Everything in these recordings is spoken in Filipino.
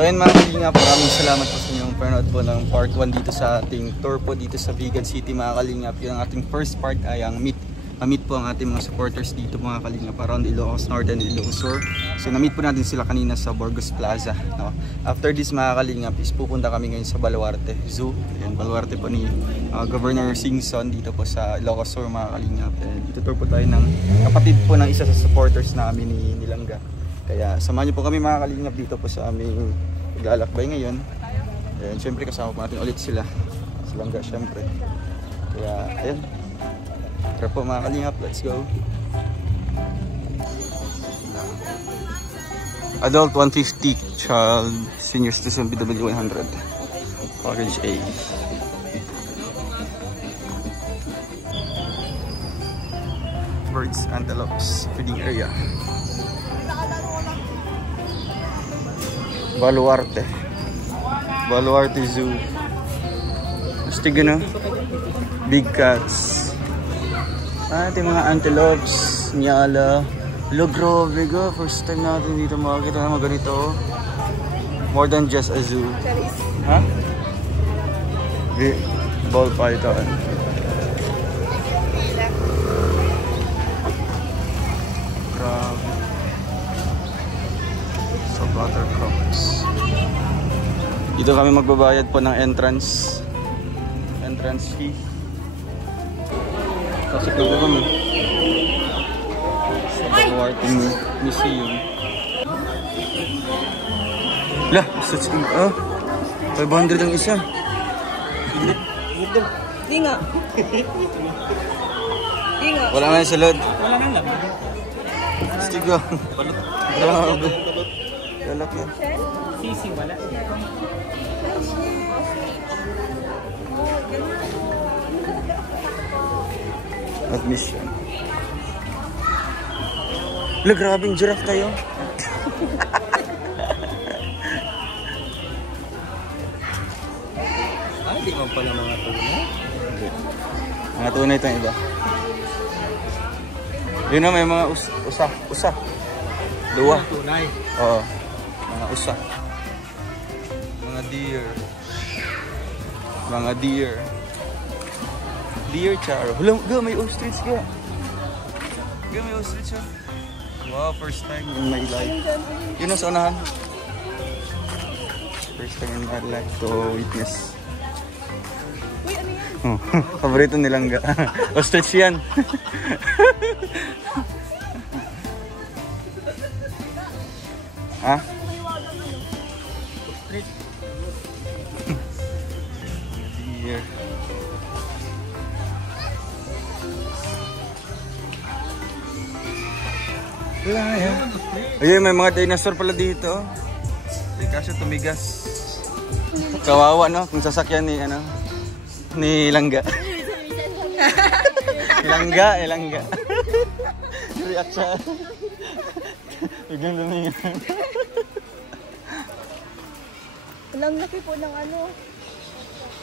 So ayun mga kalingap, maraming salamat po sa inyong panood po ng part 1 dito sa ating tour po dito sa Vigan City mga kalingap. Yung ating first part ay ang ma-meet po ang ating mga supporters dito mga kalingap around Ilocos North and Ilocos Sur. So na-meet po natin sila kanina sa Burgos Plaza, no? After this mga kalingap is pupunta kami ngayon sa Baluarte Zoo. Ayan, Baluarte po ni Governor Singson dito po sa Ilocos Sur mga kalingap. And dito tour po tayo ng kapatid po ng isa sa supporters namin ni Langga. Kaya samahan niyo po kami mga kalingap dito po sa aming paglalakbay ngayon. And syempre kasama po natin ulit sila. Langga syempre. Kaya ayun. Tara po mga kalingap, let's go. Adult 150, child senior student BW 100. Orange A. Birds, antelopes, feeding area. Baluarte. Baluarte Zoo. Astig na. Big cats. Ito mga antelopes, nyala. Lo, grabe ga. First time natin dito makakita na mga ganito. More than just a zoo. Ha? Ball python. Grabe. So buttercups. Dito kami magbabayad po ng entrance fee. Pasok na po kami sa Baluarte Museum. Lah, search ko. 500 ang isa. Di nga. Wala nga yung salad. Wala nga lang. Stigo. Grabe. Galak yan. Sisi, wala. Admission. Wala, grabing giraffe kayo. Di mo pala mga tunay? Mga tunay itong iba. Yun na, may mga usa. Dua. Tunay. Oo. Mga usa. Mga deer. Deer charo. Hala, may ostrich ka. May ostrich ha. Wow, first time in my life. Yun na sa unahan. First time in my life to witness. Uy, ano yan? Oh, paborito nilang ga. Ostrich yan. Ha? Ostrich. Deer. Wala yan. Ayun, may mga dinosaur pala dito. Kasi tumigas. Kawawa no, kung sasakyan ni Langga. Langga. React siya. Biglang lumingan. Walang laki po ng ano.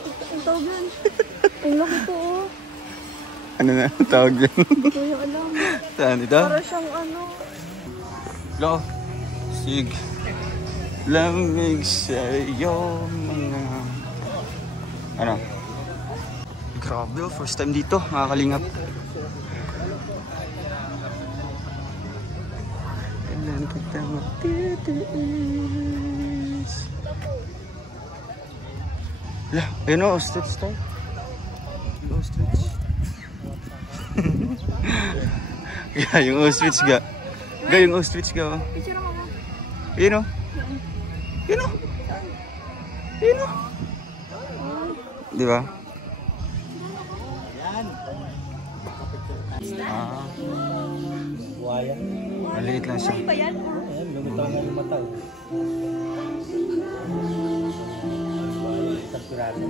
Ang tawag yan. Ang laki po oh. Ano na tawag yan? Hindi ko yung alam. Saan ito? Para siyang ano. Lo, sig. Lamig sa'yo mga... Ano? Grabe oh, first time dito, makakalingap. Kailan kita magtitiis. Lah, ayun o, ostrich tayo. Yung ostrich. Yung ostrich ga. Yung ostrich ga. Picture ako. Ayun o. Di ba? Buhaya. Maliit lang siya. Buhay ba yan? Ayan, lumitaw na yung mata. Isang pirata.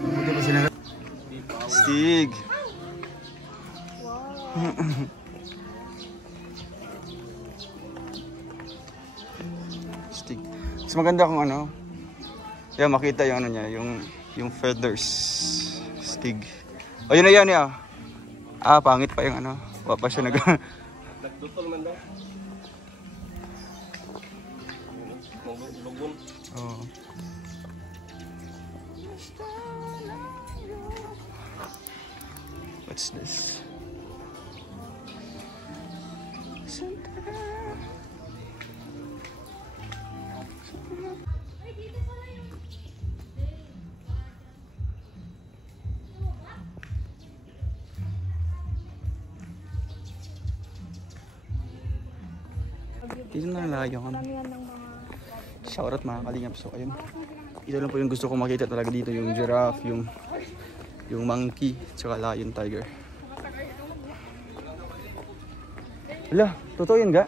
Buti ba sila? Stig! Stig. Mas maganda kung ano. Yan, makita yung ano niya, yung feathers. Stig. O yun na yan ya. Ah, pangit pa yung ano. Wala pa siya nag... Nagdutol man daw. dugong. Oo. What's this? Dito na nalayo kami. Karamihan ng mga Shoutout mga kalingap. So ayun. Ito lang po yung gusto ko makita talaga dito. Yung giraffe, yung monkey, tsaka lion, tiger. Hala, totoo yun ga?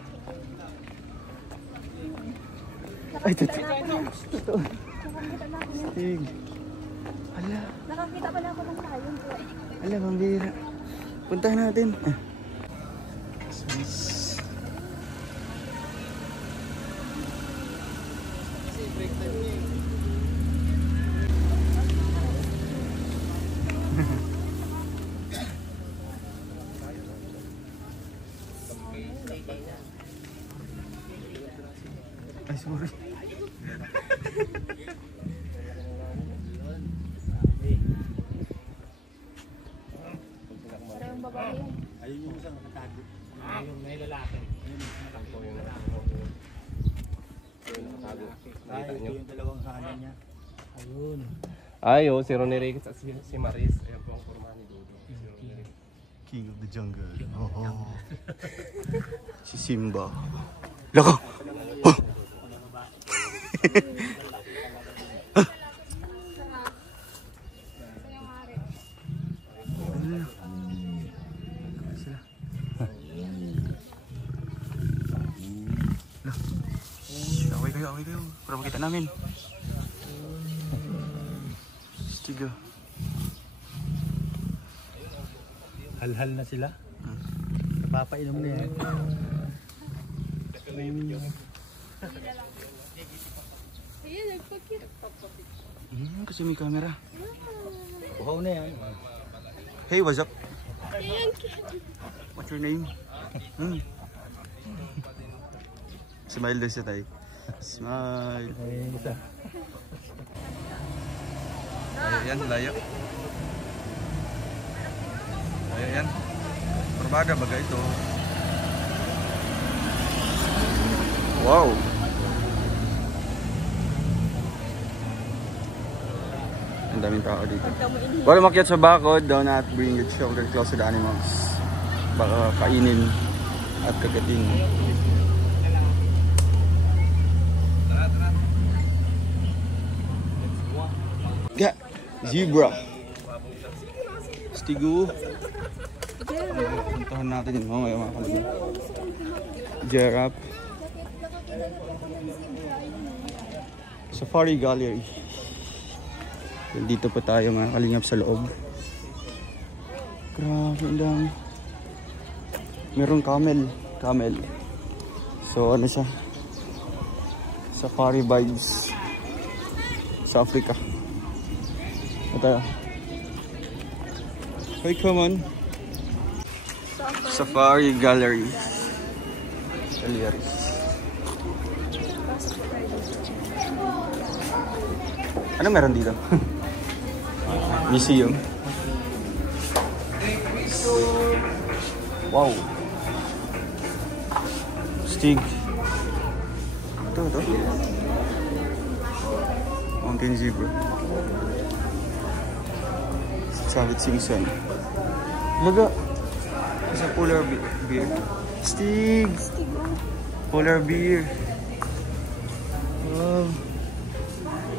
Ay, totoo. Totoo. nakakita na ako ng Stig. Hala, nakakita pala ako ng lion po. hala, pambira. Puntahan natin. Ay, sorry. Parang babae yan. Ayun yung isang nakatago. Ayun, may lalaki. Ayun, nakatago yung lalaki. Ayun, nakatago. Nakita nyo? Yung dalawang kanan niya. Ayun. Ayo, si Ronnie Reyes at si Maris. Ayan po ang forma ni Dodo. Si Ronnie Reyes. King of the jungle. Oh. Si Simba. Lako! Oh. Sila. Away kayo. Para makita namin. Stiga. Hal-hal na sila. Napapainom na yan. Ayun, nagpakit. Kasi may camera. Buhaw na yan. Hey, what's up? What's your name? Smile din siya tayo. Smile. Ayan, layo. Ayan. Berbada baga ito. Wow. Ang daming tao dito. Wala makiat sa bakod, do not bring your children close to the animals. Baka kainin at kagatin. Ga, zebra. Stigu. Puntahan natin yun mamaya mga kalagay. Giraffe. Safari Gallery. Dito pa tayo mga kalingap sa loob. Grabe, ang dami. Meron camel. So ano siya? Safari vibes sa Africa. Ito. Hey, come on. Safari Gallery. Ano meron dito? Museum. Wow. Stig. Ito. Mountain zebra. Sabit Simpson. Laga. Isa polar bear. Stig. Polar bear. Wow.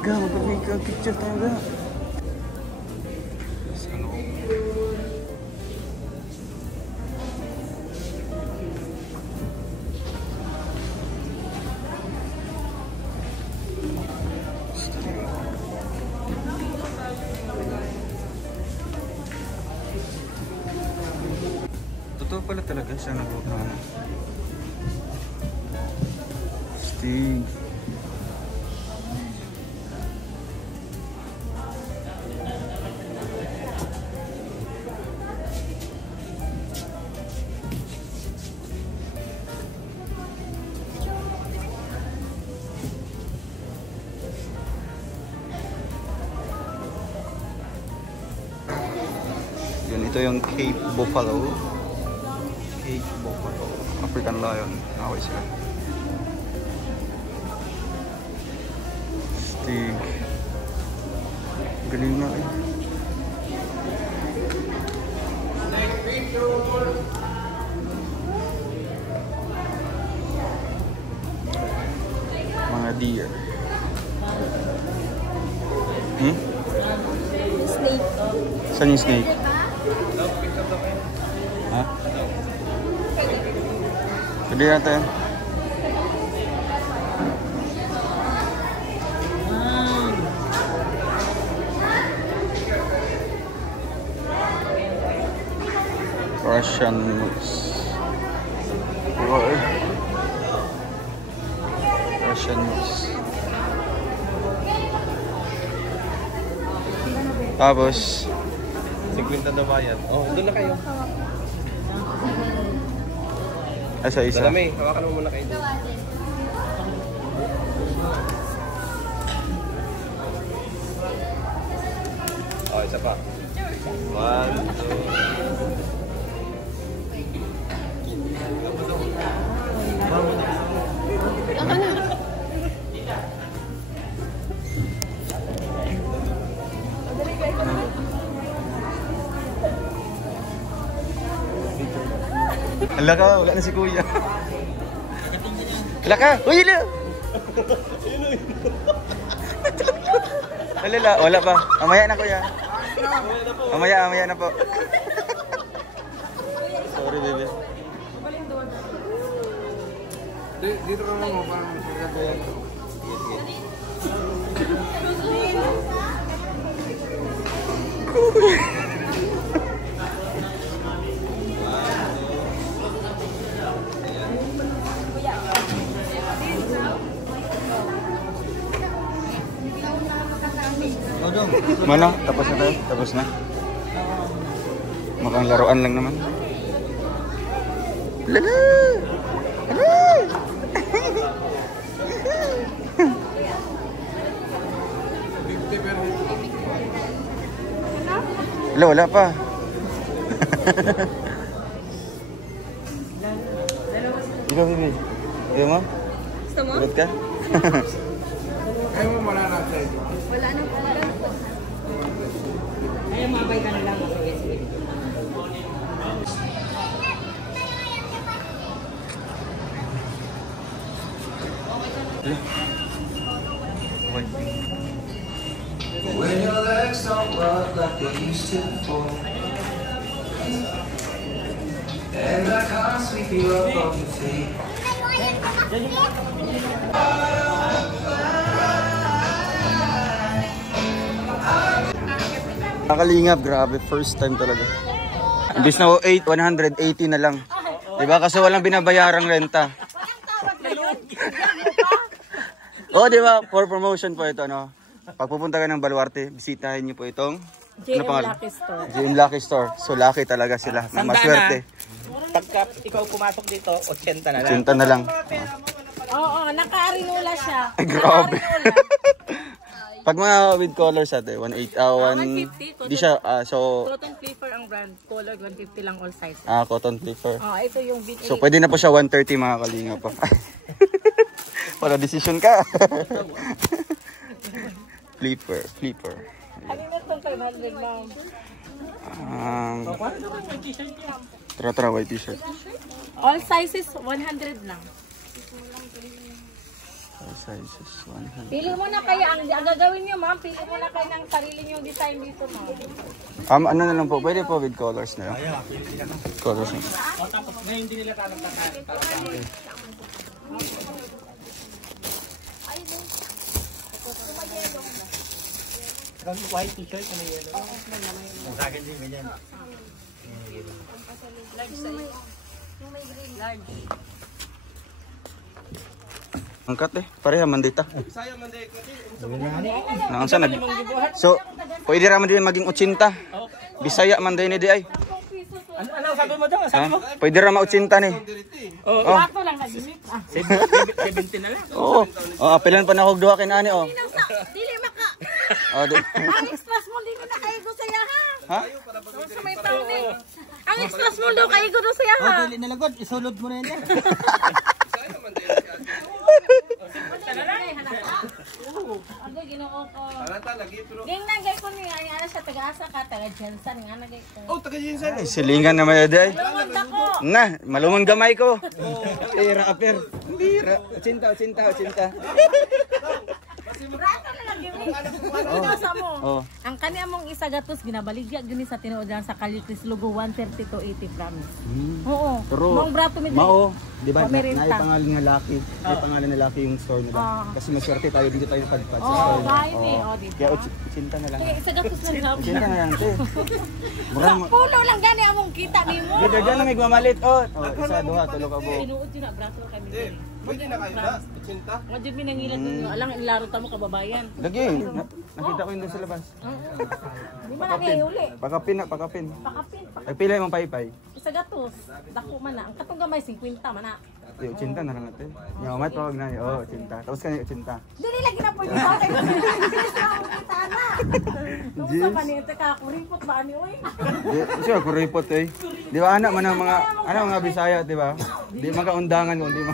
Ga, magpapig ka picture tayo ga. Totoo pala talaga siya na Stig. Yun, ito yung Cape Buffalo. Cape Buffalo. African lion. Okay sila. Stig. Galing na eh. Mga deer. Snake. Saan yung snake? Ha? Pwede natin. Russian moose. Roar. Russian moose. Tapos, 50 na ba yan? Oh, doon na kayo. asa isa. Dami, hawakan mo muna kayo doon. Oh, isa pa. 1, 2. Hala ka, wala na si kuya. Hala ka, uy hala! Wala, wala pa. Mamaya na kuya. Mamaya na po. Sorry baby. Dito ka lang mo, parang magkagayan ko. Mana? Tapos na tayo? Tapos na? Mukhang laruan lang naman. Lala! Lala! Wala pa. Ikaw, baby. Ayaw mo? Gusto mo? Ulit ka? Ayaw mo wala na sa'yo. Wala nang pala. Ayaw, mabay ka na lang. Sige, sige. When your legs don't work like they used to before, and I can't sweep you up off your feet. Nakalingap, grabe, first time talaga. Imbis na 180 na lang. Diba? Kasi walang binabayarang renta. Oh, diba? For promotion po ito, no? Pag pupunta ka ng Baluarte, bisitahin niyo po itong JM Lucky Store. JM Lucky Store. So lucky talaga sila. Maswerte. Pagka ikaw pumasok dito, 80 na lang. 80 na lang. Oo, naka-arinula siya. Ay, grabe. Pag mga with colors ate, 150. 150. Di siya, so... Cotton Flipper ang brand. Color 150 lang all sizes. Cotton flipper. Ito yung big So pwede na po siya 130 mga kalinga pa. Wala decision ka. Flipper. Ano na itong 500 lang? Tara, white t-shirt. All sizes, 100 lang. All sizes, 100. Pili mo na kayo. Ang gagawin nyo, ma'am, pili mo na kayo ng sarili nyo design dito, ma'am. Ano na lang po, pwede po with colors na lang. Colors na. Tapos ngayon hindi nila tanong pagkain. White t-shirt na yellow. Sa akin din ganyan. Angkat pareha mandita. Saya man day ko. Naansa nag. So, pwede ra man din maging 80. Bisaya man din di ay. Ano sabi mo daw? Sabi mo? Pwede ra ma 80 ni. Oh. Plato lang nag-isip. 70 na lang. Oo. Apelan pa na og duha kay ani Dili maka. di. Ang express mo, hindi ko na kayo sa yaha. Ha? Sa may taon eh. Ang extra small daw kayo ko daw siya ha. Dili nalagod, isulod mo na yan. Ako ginoo ko. Halata lagi pero. Ding nagay ko niya ana siya taga-asa ka taga Jensen nga nagay ko. Oh, taga-jinsan. Ay, silingan naman yun ay. Lumon ako. Na, malumang gamay ko. Ira, aper. Bira. Cinta. Brato na lang gini. Ano sa mo? Oh. Ang kanya mong isa gatos ginabaligya gyud sa tinuod sa Kalye Chris Lugo 130 to 80 promise. Oo. Pero, Mong brato mi. Mao, di ba, Pamerenta. naipangalan nga Lucky. Naipangalan na Lucky yung store nila. Kasi maswerte tayo dito tayo napadpad sa Oh, store. dahil eh. Oh, di Kaya ba? cinta na lang. Kaya isa gatos lang sabi. Cinta na lang, te. Mura mo. Pulo lang gani among kita nimo. Dito dyan ang igmamalit. Oh, isa, duha, tulo ka po. Tinuod yun na brato kami. Pwede na kayo na. Cinta. Nga dyan minangilan ninyo. Alang ilaro ta mo kababayan. Lagi, nakita ko yun doon sa labas. Di man na uli. Pakapin na, pakapin. Pakapin. Ay, pila yung paypay. Isa gatos. Dako man na. Ang katong gamay 50 man na. Yung cinta na lang natin. Yung amat, tawag na. Oh, cinta. Tapos kanina cinta. Dili lagi na pwede sa akin. Sana. Nung sa manita ka, kuripot ba ni oy? Siya, kuripot eh. Di ba anak man ang mga Bisaya, di ba? Di magkaundangan kung di mo.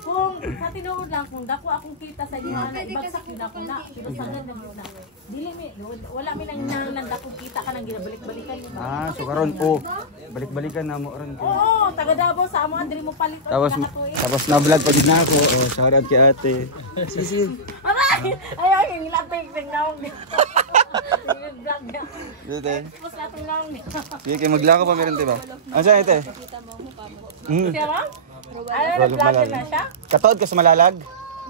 Kung sa tinuod lang, kung dako akong kita sa inyo na ibagsak yun ako na. Sinusagan na muna. Dili mi, wala mi nang dako kita ka nang ginabalik-balikan. So karon po, balik-balikan na mo ron. Oo, taga Davao sa amo diri mo palit. Tapos na-vlog pa din na ako. Oh, shout out kay ate. Sisi. Aray! Ayaw, yung ilapig ng naong niya. Yung vlog niya. Dito eh. Tapos natong naong niya. Sige, kayo maglako pa meron, diba? Ano siya ito eh? Siya ba? Ano, nag-vlog na siya? Katood ka sa Malalag?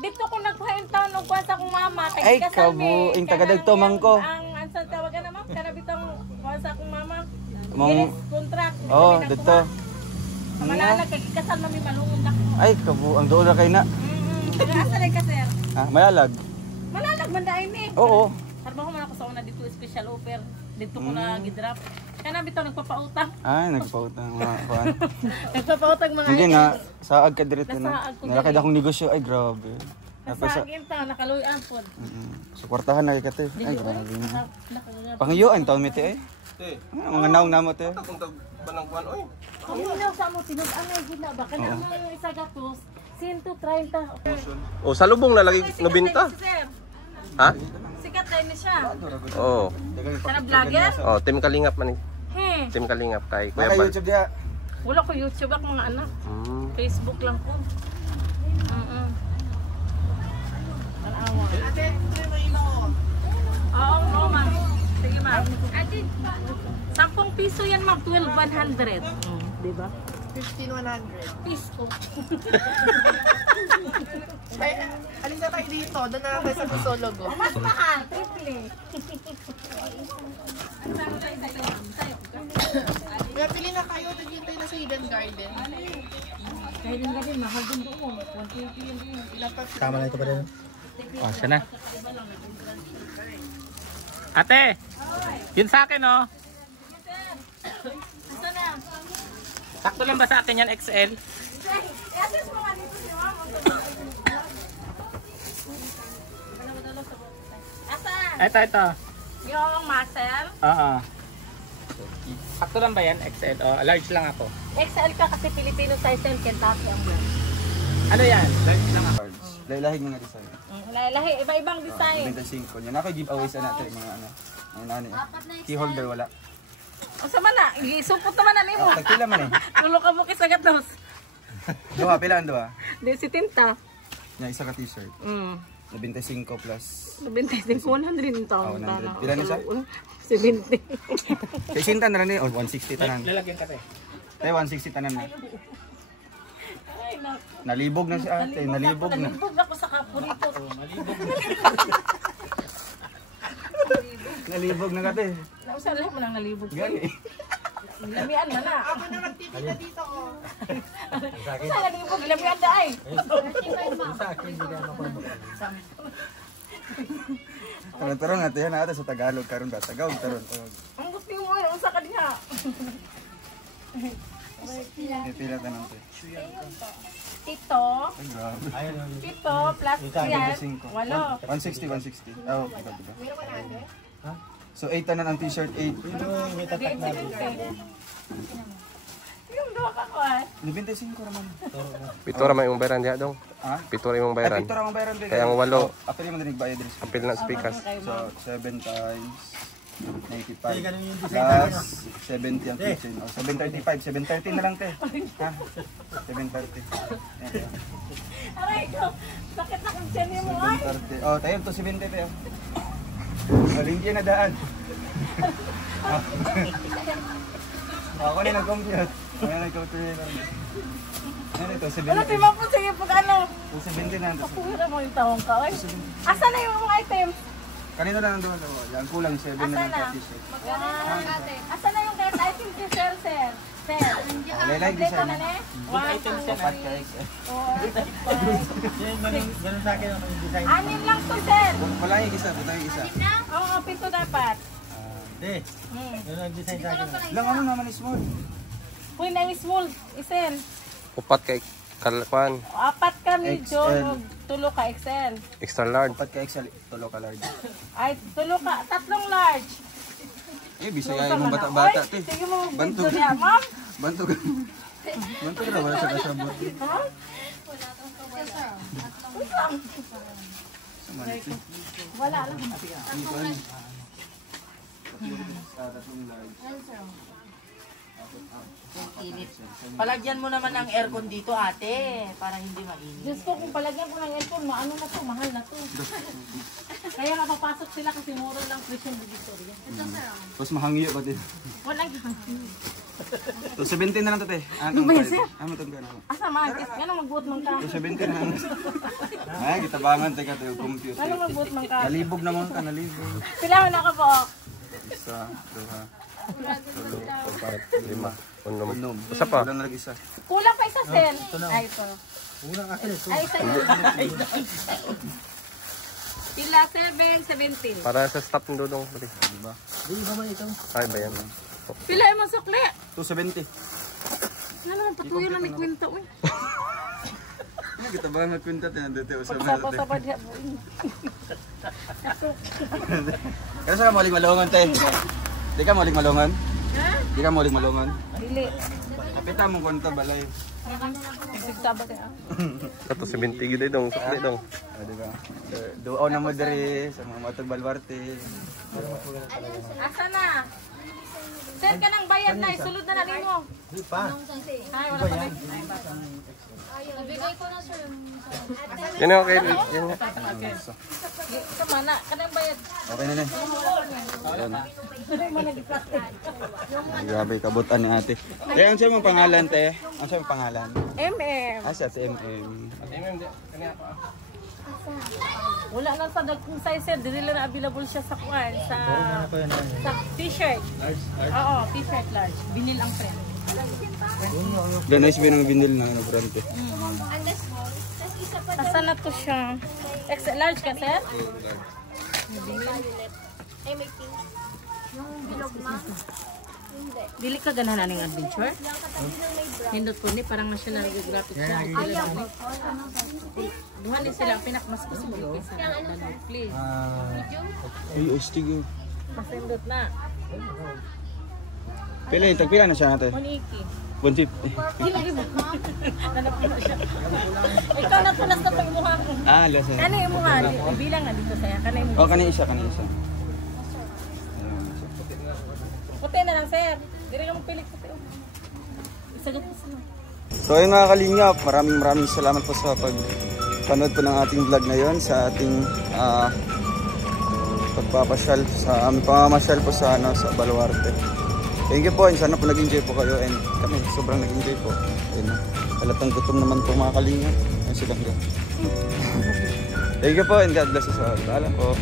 Dito ko nagpahain taon og kuwan sa akong mama. Ay, kabuing taga-dagtomang ko. Ang ansan tawagan naman, kanabitong kuwan sa akong mama. Mong- Yes, contract. Oh, dito. Malalag, kagikasan mami malungod ako. Ay, ang doon na kayo na. Asa lang ka, sir? Malalag? Malalag, mandain eh. Oo. Harbaho man ako sa una dito, special offer. Dito ko na gidrap. Kana bitaw nagpapautang. Ay, nagpautang mga kuan. Nagpapautang mga Hindi na, saag ka direct na. Nasaag ko Nalakad akong negosyo. Ay, grabe. Sa akin ta, nakaluyan po. Suportahan na kay kate. Ay, grabe na. Nakagagap. Pangiyuan, taon mi te eh. Te, Mga naong namo te. kung banang kuan oy. Hindi sa mo, tinag-angay gina ba? Kana ang isa gatos, 130. Oh, salubong na lagi nabenta. Ha? Sikat tayo na siya. Oo. Kana vlogger? Oh, Team Kalingap man. He. Team Kalingap kay Kuya Naka Bal. YouTube dia. Wala ko YouTube ako mga anak. Facebook lang ko. Tanawa. Oo, ma'am. Sige, ma'am. 10 piso yan, ma'am. 12,100. Di ba? 15,100. Piso. Alin na tayo dito? Doon na tayo sa Pusologo. Mas mahal. Triple. Kaya pili na kayo. Doon tayo na sa Hidden Garden. Kaya din ka din, mahal din doon. 120 yun din. Tama na ito pa rin. Oh, siya na. Ate! Yun sa akin, oh. Ito na. Sakto lang ba sa akin yan, XL? I-assess mo nga dito si ma'am. Asan? Ito. Yung muscle. Oo. Sakto lang ba yan, XL? Oh, large lang ako. XL ka kasi Filipino size 10 Kentucky ang brand. Ano yan? Large lang ako. Lahig mga design. Lahi, iba-ibang design. 25 yan. Naka giveaway sa natin mga ano. Ang nani. Key holder wala. O sa man na, isumpot naman na nimo. Tagpila man eh. Tulo ka mo kisagat dos. Duha, pilaan duha. Di si tinta. Yung isa ka t-shirt. 25 plus 25, 100 taon. 100. Pila na siya? 70. Kay Sinta na lang eh. Or 160 tanan. Lalagyan ka, te. Tay 160 tanan na. Ay, Nalibog na si ate. Nalibog na. nalibog ako sa kapurito. Nalibog na kate. Nausan lang mo nang nalibog. Gani. Lamian na na. Ako na magtitila dito. Sa nalibog, lamian na ay. Taro natin yan ate sa Tagalog. Karon ba? Tagaw. Taron. Ang gusto mo yun, unsa ka diha. Pila tanan te. Ito, Ay grabe. ito, plus yan, 25. walo. 160. Oh, diba? So 8 tanan ang t-shirt, 8. May tatak na. Yung dua ka kuan. 95 naman. Pito ra may imong bayaran diha dong. Ha? Pito ra imong Ay, bayaran. picture ang bayaran. Kaya ang 8. Apil mo dinig bayad diri. Apil na speakers. So 7 times 95 ganun yung design plus 70 ang kitchen. O 735, 730 na lang te. Ha? 730. Aray ko. Sakit na kung tiyan mo ay. 730. Oh, tayo to 70 te. Maringgi na daan. Ako na nag-compute. Ako na nag-compute. Ano ito? Wala 70. di mo po sige pag ano. 70 na. Kapura mo yung tawang ka oy. Asa na yung mga items? Kanina lang doon. Yan kulang 7 na lang Asa na? t-shirt. Asa na yung guys items ni sir? Sir. Laylay Kompleto design. na ne? Apat ka XL. Ganun sa akin ang design. Anim lang to sir. Wala yung isa. Wala yung isa. Oo, pito dapat. Hindi. Ganun ang design sa akin. Lang ano naman is small. Uy, na small. Isen. Upat kay kalkuan. Apat ka medyo. XL. Tulo ka XL. Extra large. Apat ka XL. Tulo ka large. Ay, tulo ka. Tatlong large. Eh, bisaya yung mga bata-bata. Ay, sige mo. Bantu. Bantu niya, ma'am. Bantu ka. Bantu ka na wala sa kasabot. Wala lang. Palagyan mo naman ang aircon dito, ate, para hindi mainit. Diyos ko, kung palagyan ko ng aircon, maano na to, mahal na to. Kaya nga papasok sila kasi mura lang presyo ng Victoria. Tapos mahangyo ba din? Walang So 17 na lang to te. Matong ka na. asa man, ganun magbuot man ka. So 17 na lang. Ay, kitabangan te ka to compute. Ganun magbuot man ka. Nalibog naman ka, nalibog. Pilahon ako po. Isa, dua, Tulo, upat, lima, unom. unom. Isa pa. Kulang na lang isa. Kulang pa isa sen. Ay, ito. Unang akin ito. Ay, isa yun. Pila 7, 17. Para sa stop ng dudong. Bali. Diba? Hindi ba man ito? Ay, ba yan? Pila yung masukli. 270. Ano naman, patuyo lang ni kwenta. Uy. Kitabangan kwenta te nandito usama. Sapa-sapa diya. Kaya sa ka muling malungan te. Di ka muling malungan? Ha? Di ka muling malungan? Dili. Kapita mo kwenta balay. Sigtaba kaya. Kato 70 gid dong, sukli dong. Ah, di ba? Duaw na mo diri sa mga matag balwarte. Asa na? Sir ka nang bayad na, isulod na natin mo. Hindi pa. Ay, wala pa rin. Nabigay ko na sir. Yan okay. Yan nga. Sama na, ka nang bayad. Okay na na. Ayun. Ano mo nag-plastic? Grabe kabutan ni ate. Eh, ang siya mong pangalan te? Ang siya mong pangalan? MM. Ah, siya si MM. Wala na sa dagkong size sir, dili lang na available siya sa kuan, sa t-shirt. Oo, t-shirt large. Binil ang print. Ganay siya ng vinyl na ano brand te. Unless small. Tapos isa pa Asa na to siya? XL large ka sir? violet. Ay, may pink. Yung bilog ma. Hindi. Dili ka ganahan ning adventure? Lang katabi ng may brown. Hindot po ni parang National Geographic siya. Ayaw ko. Duhan din sila pinakmas ko sa mga sa Danube please. Ay, ostig yun. Masindot na. Pila yun, tagpila na siya natin. 180. 150. Dili mo. Nanap ko na siya. Ikaw na punas na pang mukha ko. Ah, lasa. Kano yung mukha? Bilang nga dito saya. Kano yung Oh, kanina isa, kanina isa. puti na lang sir. Dili ka magpilik puti. Isagot mo sila. So ayun mga kalingap, maraming salamat po sa pagpanood po ng ating vlog ngayon sa ating pagpapasyal sa aming pamamasyal po sa sa Baluarte. Thank you po, and sana po nag-enjoy po kayo, and kami sobrang nag-enjoy po. Ayun, halatang gutom naman po mga kalingap. Ayun sila. Thank you po, and God bless us all. Paalam po.